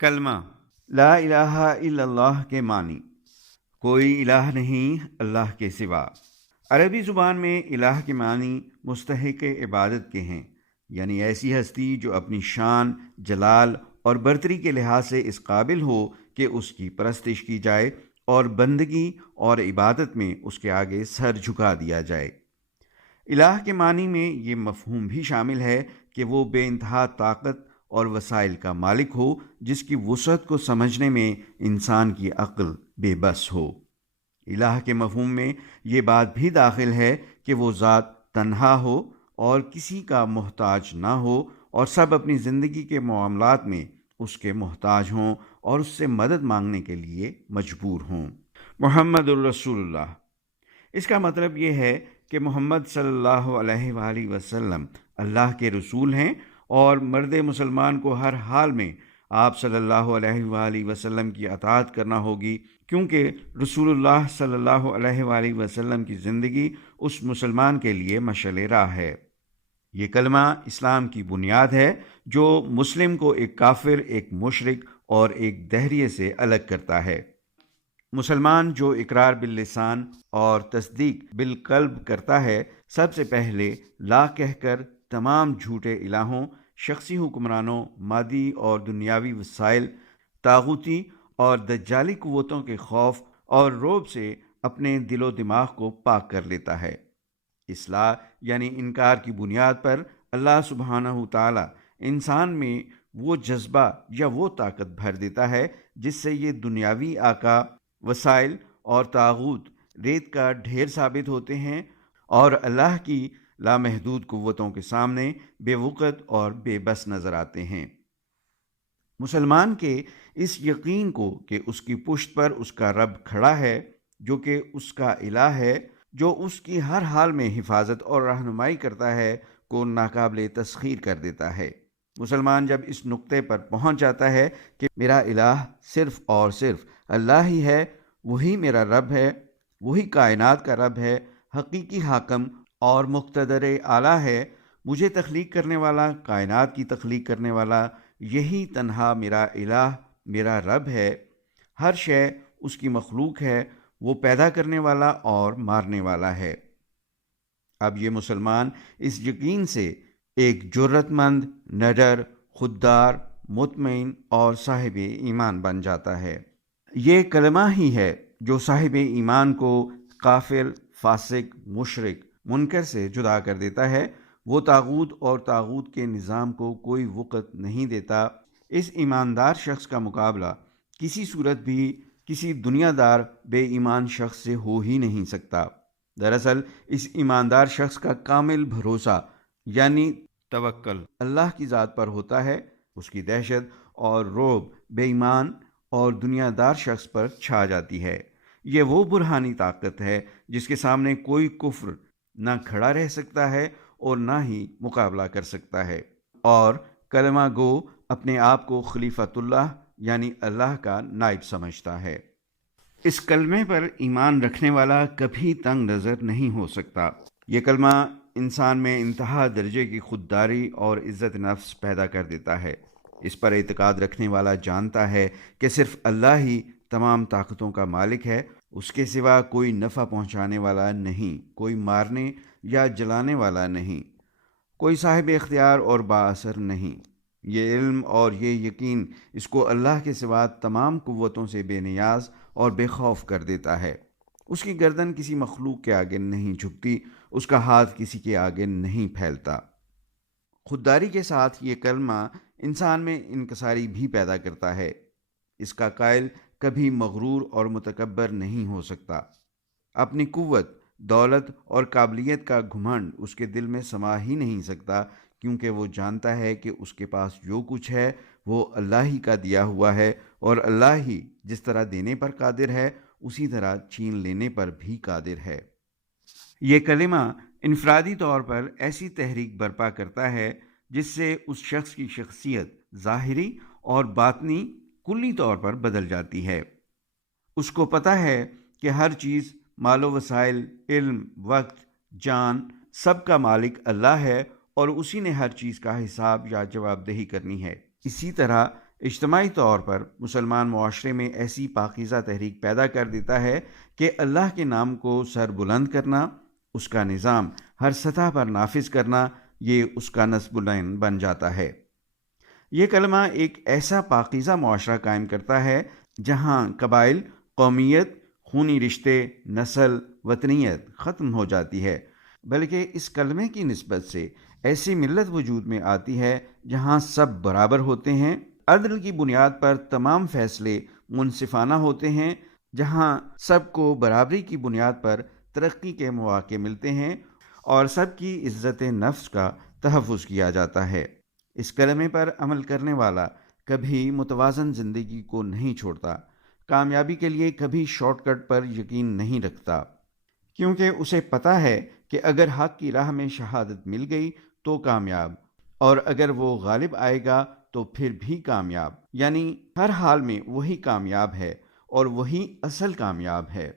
کلمہ لا الہ الا اللہ کے معنی: کوئی الہ نہیں اللہ کے سوا۔ عربی زبان میں الہ کے معنی مستحق عبادت کے ہیں، یعنی ایسی ہستی جو اپنی شان، جلال اور برتری کے لحاظ سے اس قابل ہو کہ اس کی پرستش کی جائے اور بندگی اور عبادت میں اس کے آگے سر جھکا دیا جائے۔ الہ کے معنی میں یہ مفہوم بھی شامل ہے کہ وہ بے انتہا طاقت اور وسائل کا مالک ہو، جس کی وسعت کو سمجھنے میں انسان کی عقل بے بس ہو۔ الہ کے مفہوم میں یہ بات بھی داخل ہے کہ وہ ذات تنہا ہو اور کسی کا محتاج نہ ہو، اور سب اپنی زندگی کے معاملات میں اس کے محتاج ہوں اور اس سے مدد مانگنے کے لیے مجبور ہوں۔ محمد الرسول اللہ، اس کا مطلب یہ ہے کہ محمد صلی اللہ علیہ وآلہ وسلم اللہ کے رسول ہیں، اور مرد مسلمان کو ہر حال میں آپ صلی اللہ علیہ وآلہ وسلم کی اطاعت کرنا ہوگی، کیونکہ رسول اللہ صلی اللہ علیہ وآلہ وسلم کی زندگی اس مسلمان کے لیے مشعل راہ ہے۔ یہ کلمہ اسلام کی بنیاد ہے، جو مسلم کو ایک کافر، ایک مشرک اور ایک دہریے سے الگ کرتا ہے۔ مسلمان جو اقرار باللسان اور تصدیق بالقلب کرتا ہے، سب سے پہلے لا کہہ کر تمام جھوٹے الہوں، شخصی حکمرانوں، مادی اور دنیاوی وسائل، طاغوتی اور دجالی قوتوں کے خوف اور رعب سے اپنے دل و دماغ کو پاک کر لیتا ہے۔ اصلاح یعنی انکار کی بنیاد پر اللہ سبحانہ تعالی انسان میں وہ جذبہ یا وہ طاقت بھر دیتا ہے جس سے یہ دنیاوی آقا، وسائل اور طاغوت ریت کا ڈھیر ثابت ہوتے ہیں، اور اللہ کی لامحدود قوتوں کے سامنے بے وقت اور بے بس نظر آتے ہیں۔ مسلمان کے اس یقین کو کہ اس کی پشت پر اس کا رب کھڑا ہے، جو کہ اس کا الہ ہے، جو اس کی ہر حال میں حفاظت اور رہنمائی کرتا ہے، کو ناقابل تسخیر کر دیتا ہے۔ مسلمان جب اس نقطے پر پہنچ جاتا ہے کہ میرا الہ صرف اور صرف اللہ ہی ہے، وہی میرا رب ہے، وہی کائنات کا رب ہے، حقیقی حاکم اور مقتدر اعلیٰ ہے، مجھے تخلیق کرنے والا، کائنات کی تخلیق کرنے والا، یہی تنہا میرا الہ، میرا رب ہے، ہر شے اس کی مخلوق ہے، وہ پیدا کرنے والا اور مارنے والا ہے۔ اب یہ مسلمان اس یقین سے ایک جرت مند، نڈر، خوددار، مطمئن اور صاحب ایمان بن جاتا ہے۔ یہ کلمہ ہی ہے جو صاحب ایمان کو کافر، فاسق، مشرک، منکر سے جدا کر دیتا ہے۔ وہ طاغوت اور طاغوت کے نظام کو کوئی وقت نہیں دیتا۔ اس ایماندار شخص کا مقابلہ کسی صورت بھی کسی دنیا دار بے ایمان شخص سے ہو ہی نہیں سکتا۔ دراصل اس ایماندار شخص کا کامل بھروسہ یعنی توکل اللہ کی ذات پر ہوتا ہے۔ اس کی دہشت اور رعب بے ایمان اور دنیا دار شخص پر چھا جاتی ہے۔ یہ وہ برہانی طاقت ہے جس کے سامنے کوئی کفر نہ کھڑا رہ سکتا ہے اور نہ ہی مقابلہ کر سکتا ہے، اور کلمہ گو اپنے آپ کو خلیفۃ اللہ یعنی اللہ کا نائب سمجھتا ہے۔ اس کلمے پر ایمان رکھنے والا کبھی تنگ نظر نہیں ہو سکتا۔ یہ کلمہ انسان میں انتہا درجے کی خودداری اور عزت نفس پیدا کر دیتا ہے۔ اس پر اعتقاد رکھنے والا جانتا ہے کہ صرف اللہ ہی تمام طاقتوں کا مالک ہے، اس کے سوا کوئی نفع پہنچانے والا نہیں، کوئی مارنے یا جلانے والا نہیں، کوئی صاحب اختیار اور بااثر نہیں۔ یہ علم اور یہ یقین اس کو اللہ کے سوا تمام قوتوں سے بے نیاز اور بے خوف کر دیتا ہے۔ اس کی گردن کسی مخلوق کے آگے نہیں جھکتی، اس کا ہاتھ کسی کے آگے نہیں پھیلتا۔ خودداری کے ساتھ یہ کلمہ انسان میں انکساری بھی پیدا کرتا ہے۔ اس کا قائل کبھی مغرور اور متکبر نہیں ہو سکتا۔ اپنی قوت، دولت اور قابلیت کا گھمنڈ اس کے دل میں سما ہی نہیں سکتا، کیونکہ وہ جانتا ہے کہ اس کے پاس جو کچھ ہے وہ اللہ ہی کا دیا ہوا ہے، اور اللہ ہی جس طرح دینے پر قادر ہے اسی طرح چھین لینے پر بھی قادر ہے۔ یہ کلمہ انفرادی طور پر ایسی تحریک برپا کرتا ہے جس سے اس شخص کی شخصیت ظاہری اور باطنی کلی طور پر بدل جاتی ہے۔ اس کو پتہ ہے کہ ہر چیز، مال و وسائل، علم، وقت، جان، سب کا مالک اللہ ہے، اور اسی نے ہر چیز کا حساب یا جواب دہی کرنی ہے۔ اسی طرح اجتماعی طور پر مسلمان معاشرے میں ایسی پاکیزہ تحریک پیدا کر دیتا ہے کہ اللہ کے نام کو سر بلند کرنا، اس کا نظام ہر سطح پر نافذ کرنا، یہ اس کا نصب العین بن جاتا ہے۔ یہ کلمہ ایک ایسا پاکیزہ معاشرہ قائم کرتا ہے جہاں قبائل، قومیت، خونی رشتے، نسل، وطنیت ختم ہو جاتی ہے، بلکہ اس کلمے کی نسبت سے ایسی ملت وجود میں آتی ہے جہاں سب برابر ہوتے ہیں، عدل کی بنیاد پر تمام فیصلے منصفانہ ہوتے ہیں، جہاں سب کو برابری کی بنیاد پر ترقی کے مواقع ملتے ہیں اور سب کی عزت نفس کا تحفظ کیا جاتا ہے۔ اس کلمے پر عمل کرنے والا کبھی متوازن زندگی کو نہیں چھوڑتا، کامیابی کے لیے کبھی شارٹ کٹ پر یقین نہیں رکھتا، کیونکہ اسے پتہ ہے کہ اگر حق کی راہ میں شہادت مل گئی تو کامیاب، اور اگر وہ غالب آئے گا تو پھر بھی کامیاب، یعنی ہر حال میں وہی کامیاب ہے اور وہی اصل کامیاب ہے۔